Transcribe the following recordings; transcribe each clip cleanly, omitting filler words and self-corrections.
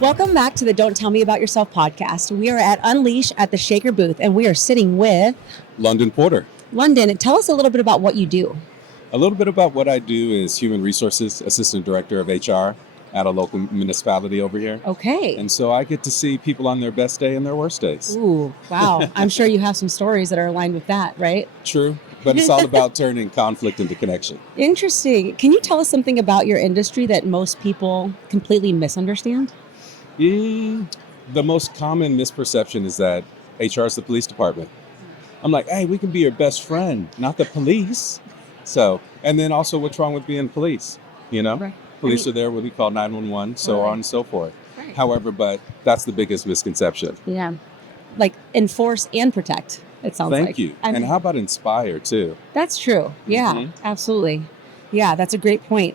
Welcome back to the Don't Tell Me About Yourself podcast. We are at Unleash at the Shaker booth, and we are sitting with London Porter. London. Tell us a little bit about what you do. A little bit about what I do is Human Resources Assistant Director of HR at a local municipality over here. Okay. And so I get to see people on their best day and their worst days. Ooh, wow. I'm sure you have some stories that are aligned with that, right? True, but it's all about turning conflict into connection. Interesting. Can you tell us something about your industry that most people completely misunderstand? The most common misperception is that HR is the police department. I'm like, hey, we can be your best friend, not the police. So, and then also what's wrong with being police? You know, Right. police are there when we call 911, so Right. on and so forth. Right. However, but that's the biggest misconception. Yeah. Like enforce and protect, it sounds like. Thank you. I mean, And how about inspire too? that's true. Yeah, Mhm. absolutely. Yeah, that's a great point.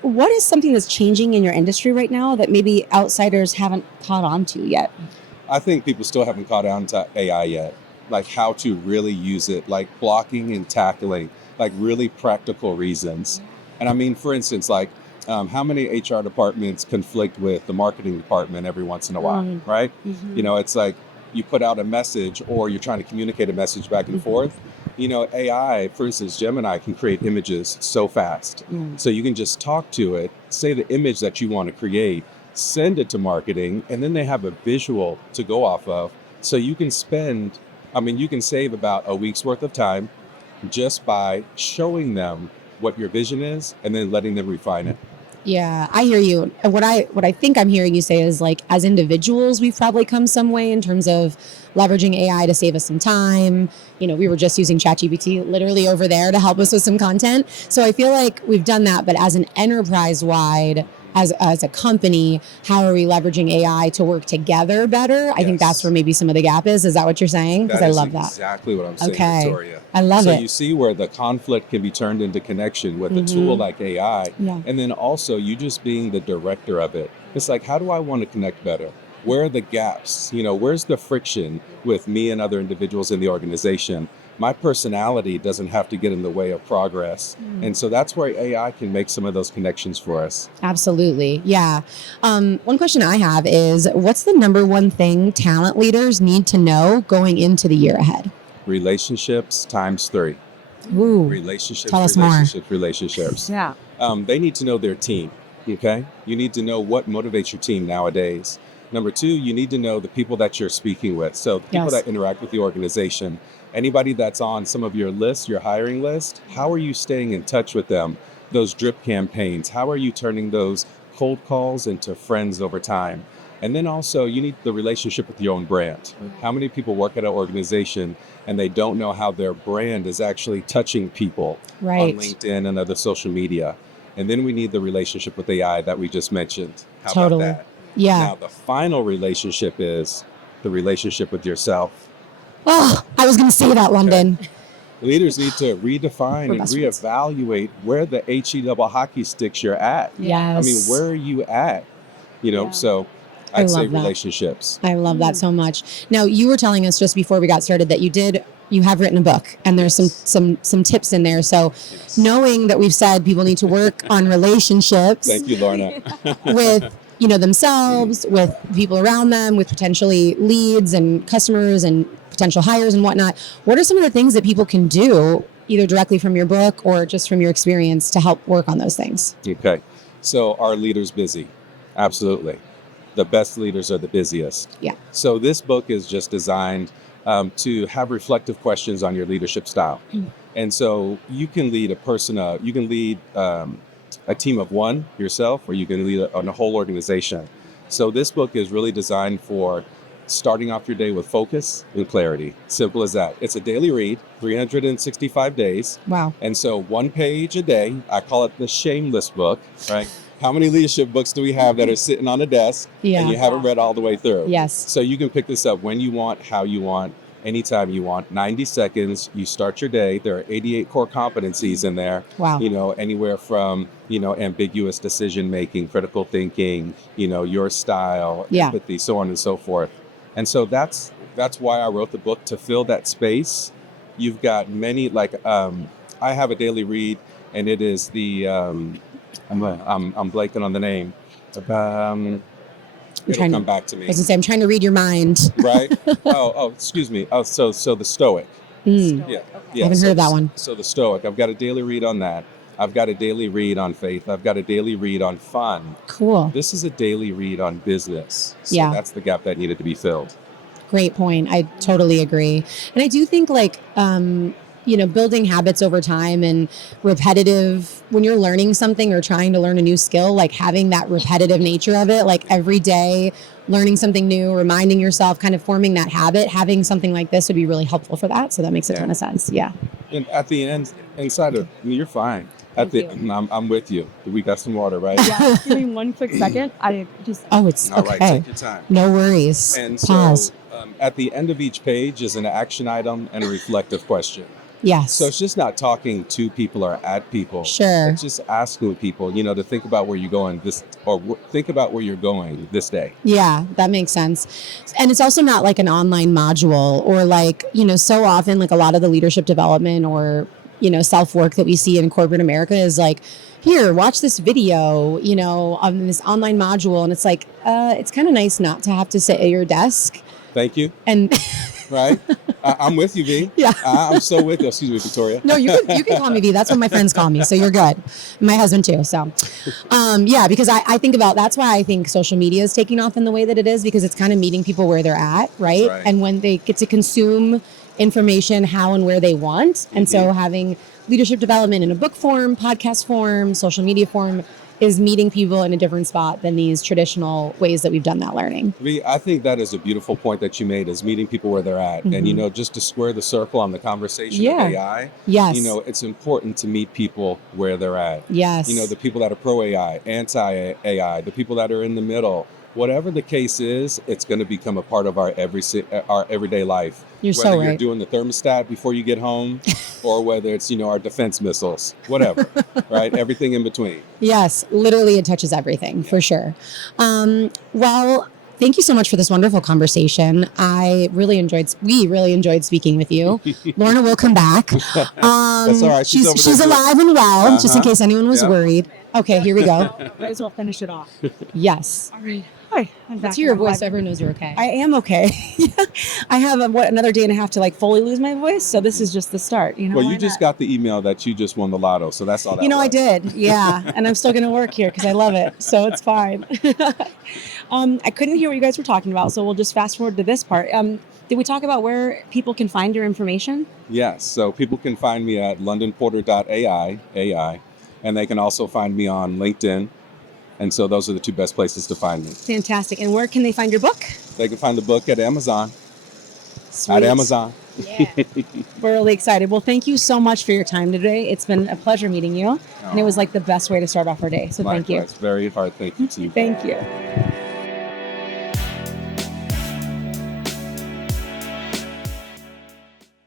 What is something that's changing in your industry right now that maybe outsiders haven't caught on to yet? I think people still haven't caught on to AI yet, like how to really use it, like blocking and tackling, like really practical reasons. And I mean, for instance, like how many HR departments conflict with the marketing department every once in a while, Mm. right? Mhm. You know, it's like you put out a message or you're trying to communicate a message back and Mhm. forth. You know, AI, for instance, Gemini can create images so fast. Mm. So you can just talk to it, say the image that you want to create, send it to marketing, and then they have a visual to go off of. So you can you can save about a week's worth of time just by showing them what your vision is and then letting them refine it. Yeah, I hear you. And what I think I'm hearing you say is like as individuals, we've probably come some way in terms of leveraging AI to save us some time. You know, we were just using ChatGPT literally over there to help us with some content. So I feel like we've done that, but as an enterprise wide, as a company, how are we leveraging AI to work together better? I think that's Yes. where maybe some of the gap is. Is that what you're saying? Because That I is love that. exactly what I'm saying, Okay. Victoria. I love So it. you see where the conflict can be turned into connection with a tool Mhm. like AI. Yeah. And then also you just being the director of it. It's like, how do I want to connect better? Where are the gaps? You know, where's the friction with me and other individuals in the organization? My personality doesn't have to get in the way of progress. And so that's where AI can make some of those connections for us. Absolutely. Yeah. One question I have is what's the number one thing talent leaders need to know going into the year ahead? Relationships times 3. Ooh. Relationships, Tell us more. relationships. Yeah. They need to know their team. Okay. You need to know what motivates your team nowadays. Number 2, you need to know the people that you're speaking with. So the people Yes. that interact with the organization, anybody that's on some of your lists, your hiring list, how are you staying in touch with them? Those drip campaigns, how are you turning those cold calls into friends over time? And then also you need the relationship with your own brand. How many people work at an organization and they don't know how their brand is actually touching people Right. on LinkedIn and other social media? And then we need the relationship with AI that we just mentioned. How Totally. about that? Yeah. Now, the final relationship is the relationship with yourself. Oh, I was going to say that, London. Leaders need to redefine We're and best friends. reevaluate where the HE double hockey sticks you're at. Yes. I mean, where are you at? You know, Yeah. so I I'd say love that. relationships. I love that so much. Now, you were telling us just before we got started that you have written a book and there's Yes. some tips in there. So Yes. knowing that we've said people need to work on relationships Thank you, Lorna. with themselves, with people around them, with potentially leads and customers and potential hires and whatnot. What are some of the things that people can do either directly from your book or just from your experience to help work on those things? Okay. So are leaders busy? Absolutely. The best leaders are the busiest. Yeah. So this book is just designed to have reflective questions on your leadership style. And so you can lead you can lead a team of one yourself, or you can lead a whole organization. So this book is really designed for starting off your day with focus and clarity. Simple as that. It's a daily read, 365 days. Wow. And so 1 page a day. I call it the shameless book, right? How many leadership books do we have that are sitting on a desk Yeah. and you haven't read all the way through? Yes. So you can pick this up when you want, how you want, anytime you want. 90 seconds, you start your day. There are 88 core competencies in there. Wow. Anywhere from, ambiguous decision making, critical thinking, your style, Yeah. empathy, so on and so forth. And so that's why I wrote the book, to fill that space. You've got many, I have a daily read, and it is the I'm blanking on the name. it'll come back to I me. was gonna say, I'm trying to read your mind. Right? Excuse me. Oh, so the Stoic. Mm. Yeah. Okay. Yeah. I haven't so heard of that the- one. So the Stoic. I've got a daily read on that. I've got a daily read on faith. I've got a daily read on fun. Cool. This is a daily read on business. So Yeah. that's the gap that needed to be filled. Great point. I totally agree. And I do think like, building habits over time and repetitive, when you're learning something or trying to learn a new skill, like having that repetitive nature of it, like every day learning something new, reminding yourself, kind of forming that habit, having something like this would be really helpful for that. So that makes a ton of sense. Yeah. And at the end, inside of you're fine. At Thank the, I'm with you. We got some water, right? Yeah, give me 1 quick second. I just Oh, it's All right, okay. take your time. No worries. And Pause. so at the end of each page is an action item and a reflective question. Yes. So it's just not talking to people or at people. Sure. It's just asking people, to think about where you're going think about where you're going this day. Yeah, that makes sense. And it's also not like an online module or like, so often like a lot of the leadership development or, self-work that we see in corporate America is like, here, watch this video, on this online module. And it's like, it's kind of nice not to have to sit at your desk. Thank you. And Right? I'm with you, V. yeah. I'm so with you. Excuse me, Victoria. No, you can call me V. That's what my friends call me. So you're good. My husband too. So, because I think about, that's why I think social media is taking off in the way that it is, because it's kind of meeting people where they're at. Right. Right. And when they get to consume information, how and where they want. And so having leadership development in a book form, podcast form, social media form is meeting people in a different spot than these traditional ways that we've done that learning. V, I think that is a beautiful point that you made, is meeting people where they're at. And, just to square the circle on the conversation Yeah. of AI, Yes. it's important to meet people where they're at. Yes. The people that are pro AI, anti AI, the people that are in the middle. Whatever the case is, it's going to become a part of our everyday life. You're whether so you're right. doing the thermostat before you get home, or whether it's our defense missiles, whatever, right? Everything in between. Yes, literally it touches everything for sure. Well, thank you so much for this wonderful conversation. We really enjoyed speaking with you. Lorna will come back. That's all right. She's over there She's doing- alive and well, just in Uh-huh. case anyone was Yeah. worried. Okay, here we go. might as well finish it off. Yes. All right. Hi, I'm back. Let's hear your I'm voice live. so everyone knows you're okay. I am okay. I have another day and a half to like fully lose my voice, so this is just the start. Well, you just got the email that you just won the lotto, so that's all that I was. did, yeah, and I'm still going to work here because I love it, so it's fine. I couldn't hear what you guys were talking about, so we'll just fast forward to this part. Did we talk about where people can find your information? Yes, so people can find me at londonporter.ai, and they can also find me on LinkedIn. And so those are the two best places to find me. Fantastic. And where can they find your book? They can find the book at Amazon. Sweet. At Amazon. Yeah. We're really excited. Well, thank you so much for your time today. It's been a pleasure meeting you, and it was like the best way to start off our day. So thank you. Likewise. Very hard. Thank you to you. Thank you.